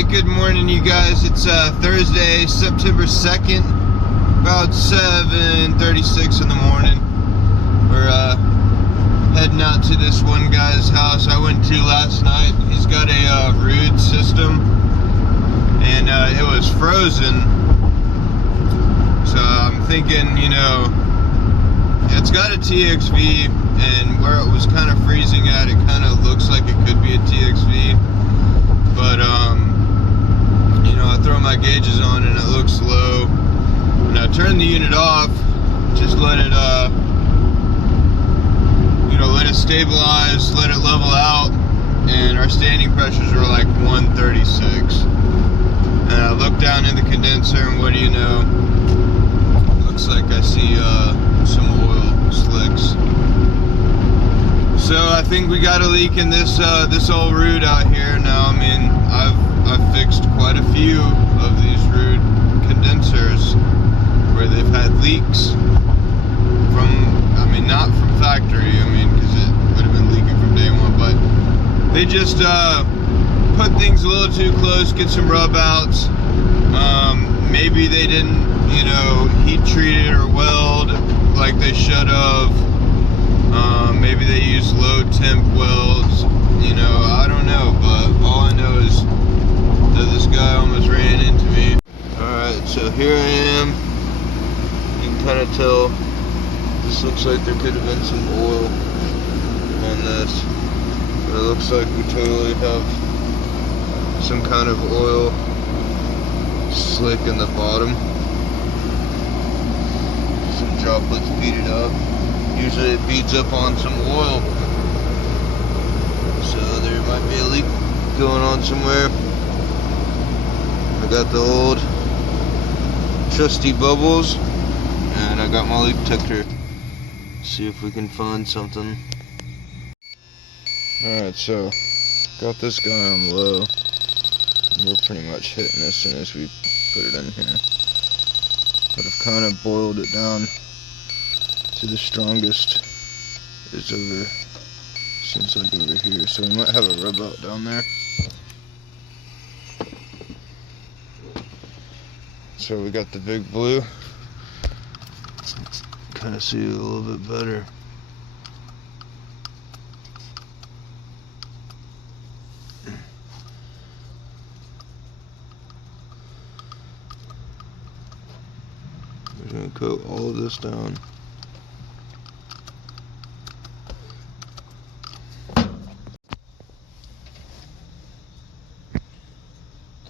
Alright, good morning you guys. It's Thursday, September 2nd, about 7:36 in the morning. We're heading out to this one guy's house I went to last night. He's got a Ruud system, and it was frozen. So I'm thinking, you know, it's got a TXV, and where it was kind of freezing at, it kind of looks like it could be a TXV. But you know, I throw my gauges on and it looks low, and I turn the unit off, just let it you know, let it stabilize, let it level out, and our standing pressures were like 136. And I look down in the condenser, and what do you know, looks like I see some oil slicks. So I think we got a leak in this old Ruud out here. Now, I mean, I've fixed quite a few of these Ruud condensers where they've had leaks from, I mean, not from factory, I mean, because it would have been leaking from day one, but they just put things a little too close, get some rub outs. Maybe they didn't, you know, heat treat it or weld like they should have. Maybe they use low temp welds, you know, I don't know, but all I know is that this guy almost ran into me. Alright, so here I am. You can kind of tell this looks like there could have been some oil on this, but it looks like we totally have some kind of oil slick in the bottom. Some droplets beaded up. Usually it beads up on some oil, so there might be a leak going on somewhere. I got the old trusty bubbles, and I got my leak detector. See if we can find something. Alright, so got this guy on low, and we're pretty much hitting as soon as we put it in here. But I've kind of boiled it down to the strongest is over, seems like over here, so we might have a rub out down there. So we got the big blue, kind of see it a little bit better. We're gonna coat all of this down.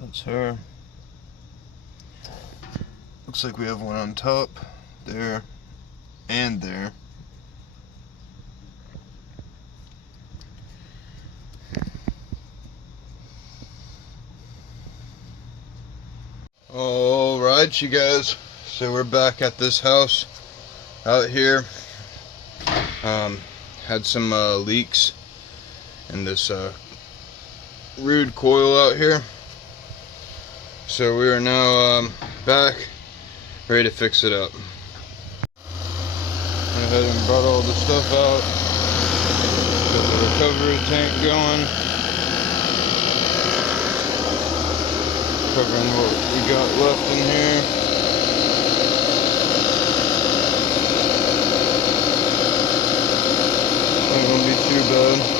That's her. Looks like we have one on top, there, and there. Alright, you guys, so we're back at this house out here. Had some leaks in this Ruud coil out here. So we are now back, ready to fix it up. Went ahead and brought all the stuff out. Got the recovery tank going. Covering what we got left in here. Not gonna be too bad.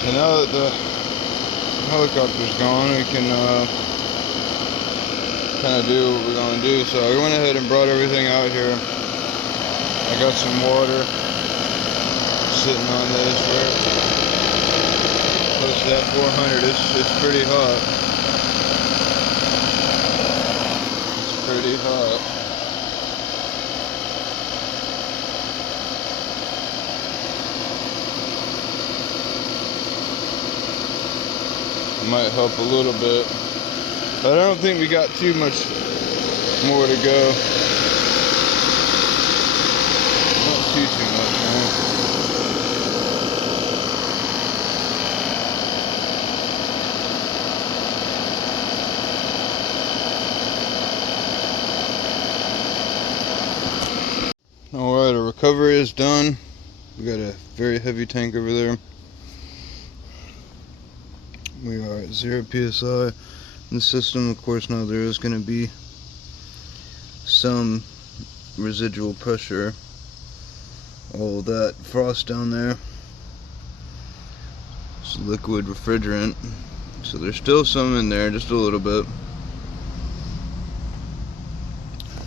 So now that the helicopter's gone, we can kind of do what we're going to do. So I went ahead and brought everything out here. I got some water sitting on this where close to that 400. It's pretty hot. It's pretty hot. Might help a little bit, but I don't think we got too much more to go. Not too much, man. Cover is done. We got a very heavy tank over there. We are at 0 psi in the system. Of course, now there is going to be some residual pressure. All that frost down there, it's liquid refrigerant, so there's still some in there, just a little bit.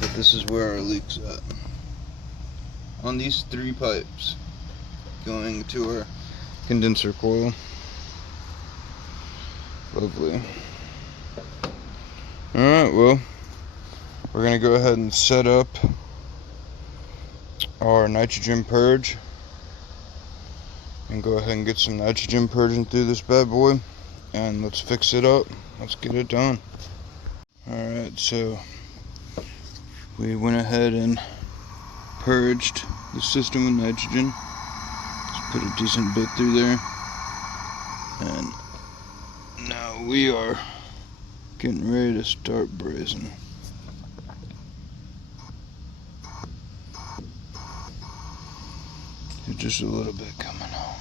But this is where our leak's at. On these 3 pipes going to our condenser coil. Lovely. Alright, well, we're gonna go ahead and set up our nitrogen purge and go ahead and get some nitrogen purging through this bad boy, and let's fix it up. Let's get it done. Alright, so we went ahead and purged the system with nitrogen. Let's put a decent bit through there, and now we are getting ready to start brazing. Just a little bit coming out.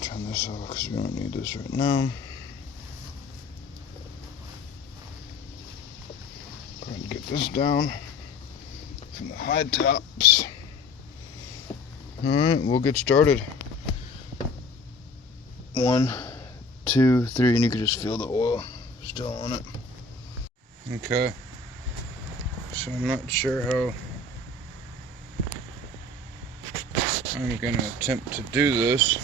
Turn this off because we don't need this right now. Go ahead and get this down from the high tops. Alright, we'll get started. 1, 2, 3, and you can just feel the oil still on it. Okay, so I'm not sure how I'm going to attempt to do this.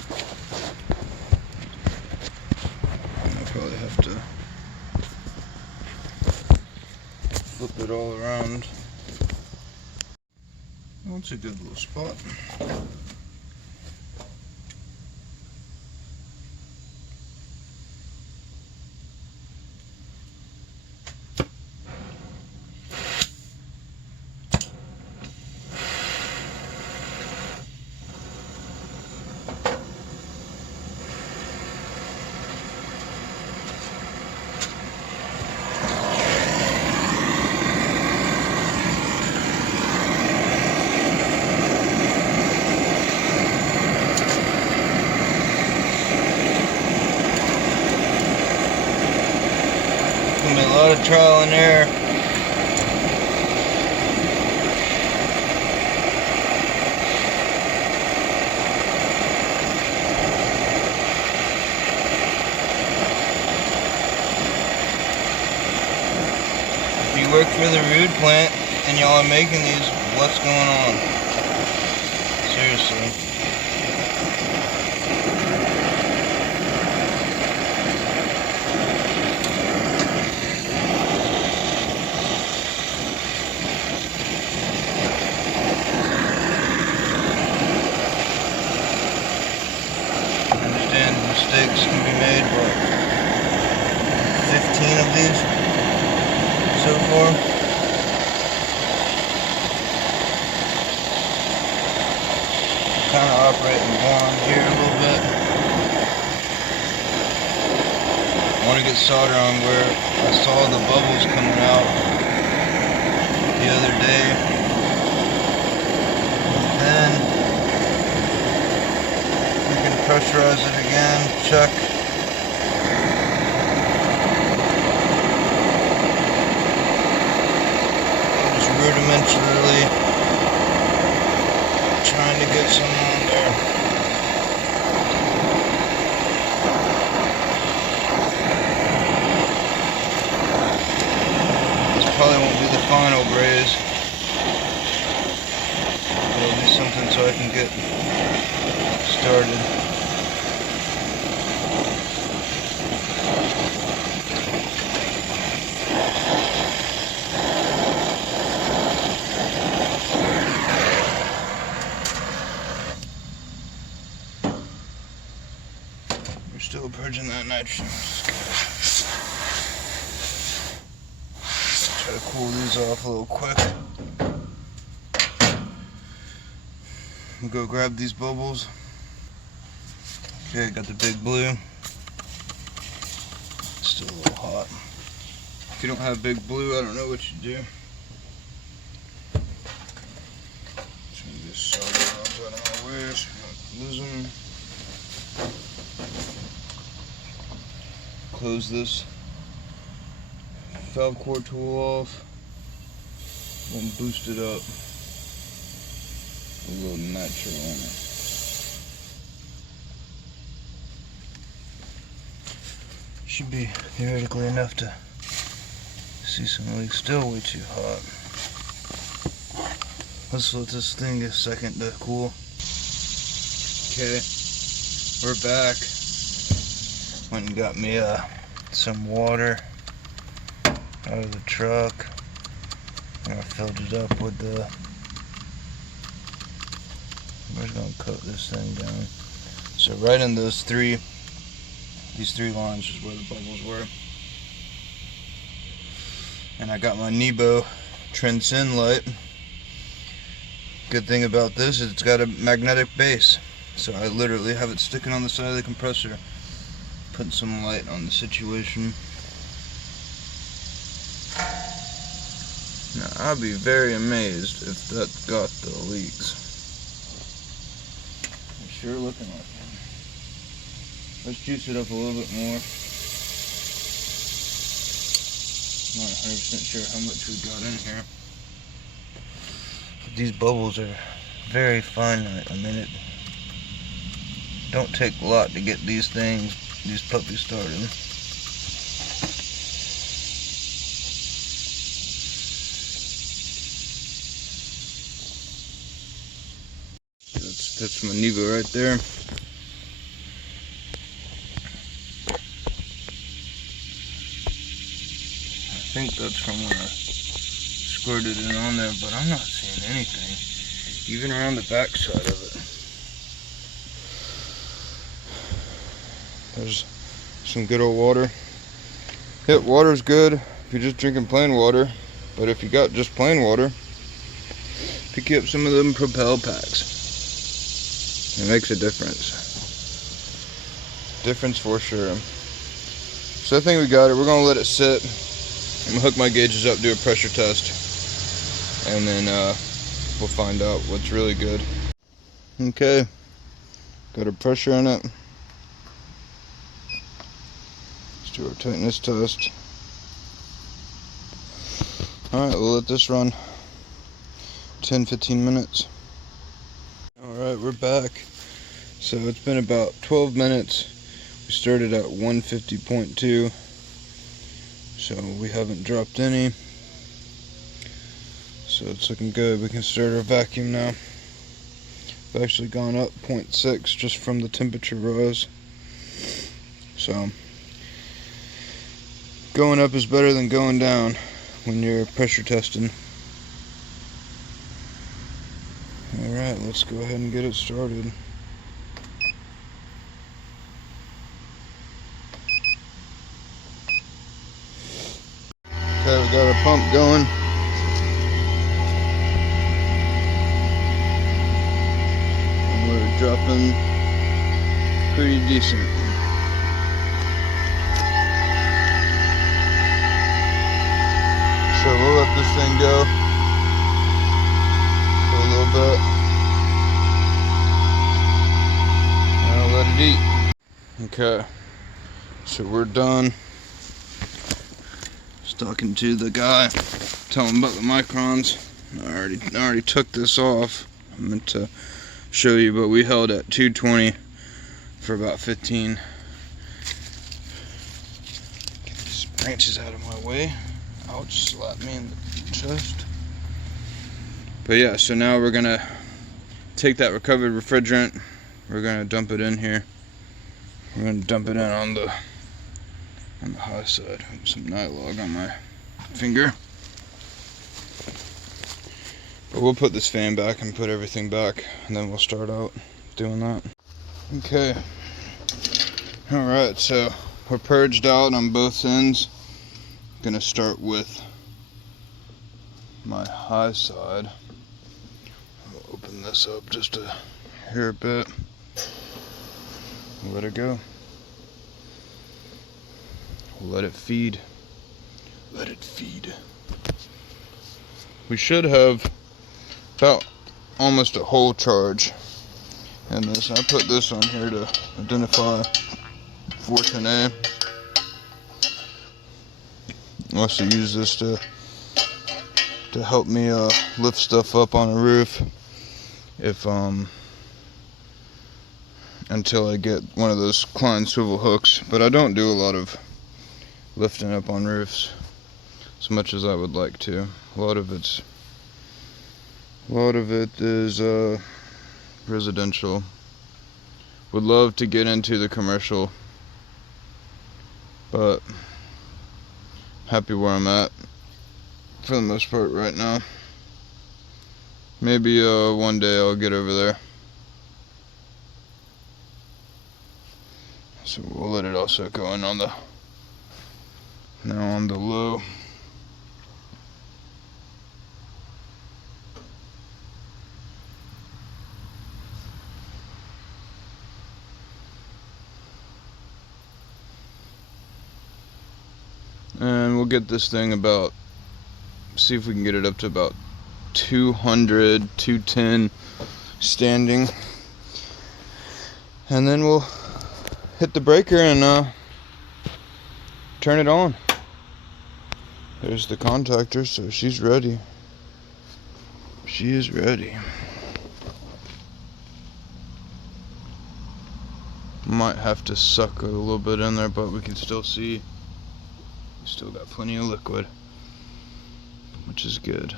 I'll probably have to flip it all around. Well, it's a good little spot. A lot of trial and error. If you work for the Ruud plant and y'all are making these, what's going on? Seriously. Mistakes can be made, but 15 of these so far. Kind of operating blind here a little bit. I want to get solder on where I saw the bubbles coming out the other day. Then pressurize it again, check. Just rudimentarily trying to get some on there. This probably won't be the final braze, but it'll be something so I can get started. Still purging that nitrogen. Try to cool these off a little quick. We'll go grab these bubbles. Okay, got the big blue. Still a little hot. If you don't have big blue, I don't know what you do. close this valve core tool off. Won't boost it up. A little natural on it. Should be theoretically enough to see some leaks. Still way too hot. Let's let this thing get a second to cool. Okay, we're back. Went and got me some water out of the truck. And I filled it up with the. We're just gonna coat this thing down. So right in these three lines is where the bubbles were. And I got my Nebo Transcend light. Good thing about this is it's got a magnetic base. So I literally have it sticking on the side of the compressor, putting some light on the situation. Now I'll be very amazed if that got the leaks. It's sure looking like it. Let's juice it up a little bit more. Not 100% sure how much we got in here. But these bubbles are very finite. I mean, it don't take a lot to get these puppies started. That's my Nebo right there. I think that's from when I squirted it on there, but I'm not seeing anything, even around the back side of it. There's some good old water. Yeah, water's good if you're just drinking plain water, but if you got just plain water, pick you up some of them Propel packs. It makes a difference. Difference for sure. So I think we got it. We're gonna let it sit. I'm gonna hook my gauges up, do a pressure test, and then we'll find out what's really good. Okay, got a pressure in it. Let's do our tightness test. Alright, we'll let this run 10-15 minutes. Alright, we're back. So it's been about 12 minutes. We started at 150.2. So we haven't dropped any. So it's looking good. We can start our vacuum now. I've actually gone up 0.6 just from the temperature rise. So going up is better than going down when you're pressure testing. Alright, let's go ahead and get it started. Okay, we got our pump going. And we're dropping pretty decent. So we'll let this thing go for a little bit. And I'll let it eat. Okay, so we're done. Talking to the guy, telling him about the microns. I already took this off. I meant to show you, but we held at 220 for about 15. Get these branches out of my way. Ouch, slap me in the chest. But yeah, so now we're gonna take that recovered refrigerant. We're gonna dump it in here. We're gonna dump it in on the high side. Some nylog on my finger. But we'll put this fan back and put everything back, and then we'll start out doing that. Okay. Alright, so we're purged out on both ends. I'm gonna start with my high side. I'll open this up just a hair bit. Let it go. Let it feed. Let it feed. We should have about almost a whole charge in this. I put this on here to identify Fortune A. also use this to help me lift stuff up on a roof if until I get one of those Klein swivel hooks. But I don't do a lot of lifting up on roofs as much as I would like to. A lot of it is residential. Would love to get into the commercial, but happy where I'm at for the most part right now. Maybe one day I'll get over there. So we'll let it also go in on the low. And we'll get this thing see if we can get it up to about 200, 210 standing. And then we'll hit the breaker and turn it on. There's the contactor, so she's ready. She is ready. Might have to suck a little bit in there, but we can still see. Still got plenty of liquid, which is good.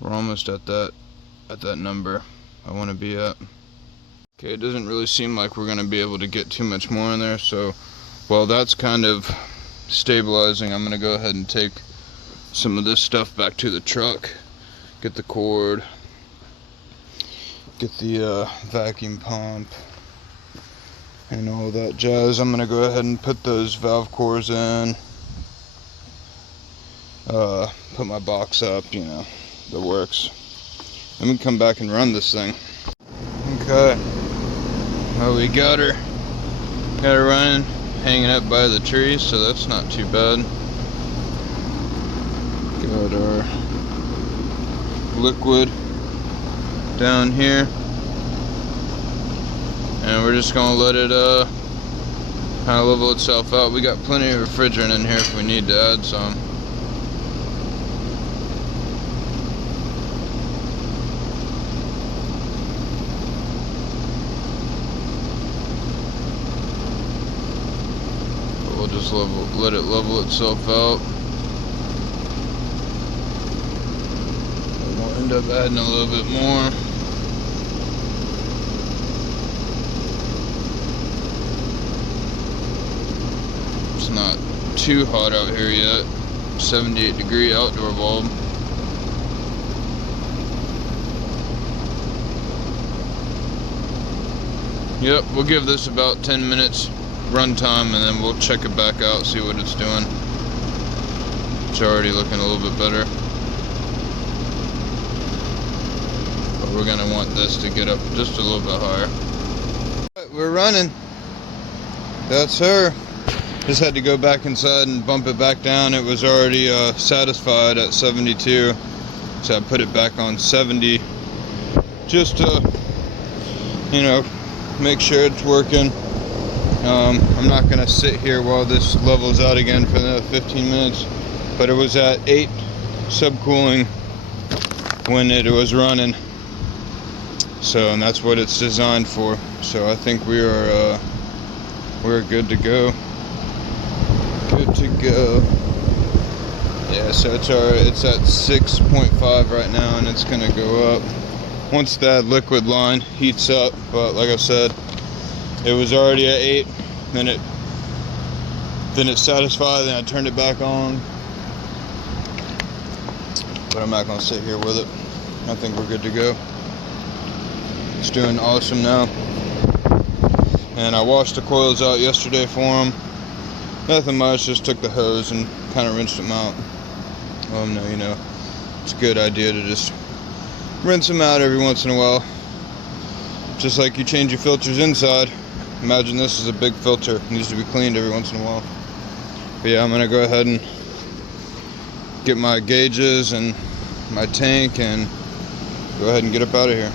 We're almost at that number I want to be at. Okay, it doesn't really seem like we're going to be able to get too much more in there, so while that's kind of stabilizing, I'm going to go ahead and take some of this stuff back to the truck, get the cord, get the vacuum pump, and all that jazz. I'm gonna go ahead and put those valve cores in, put my box up, you know, the works. Then we come back and run this thing. Okay, well, we got her running, hanging up by the tree, so that's not too bad. Got our liquid down here. And we're just gonna let it kind of level itself out. We got plenty of refrigerant in here if we need to add some. But we'll just let it level itself out. We'll end up adding a little bit more. It's not too hot out here yet. 78-degree outdoor bulb. Yep, we'll give this about 10 minutes run time and then we'll check it back out, see what it's doing. It's already looking a little bit better. But we're gonna want this to get up just a little bit higher. We're running. That's her. Just had to go back inside and bump it back down. It was already satisfied at 72, so I put it back on 70 just to, you know, make sure it's working. I'm not gonna sit here while this levels out again for another 15 minutes, but it was at 8 subcooling when it was running, so, and that's what it's designed for. So I think we're good to go. Good to go. Yeah, so it's at 6.5 right now, and it's gonna go up once that liquid line heats up. But like I said, it was already at 8, then it's satisfied, then I turned it back on. But I'm not gonna sit here with it. I think we're good to go. It's doing awesome now. And I washed the coils out yesterday for them. Nothing much, just took the hose and kind of rinsed them out. No, you know, it's a good idea to just rinse them out every once in a while. Just like you change your filters inside. Imagine this is a big filter. It needs to be cleaned every once in a while. But yeah, I'm gonna go ahead and get my gauges and my tank and go ahead and get up out of here.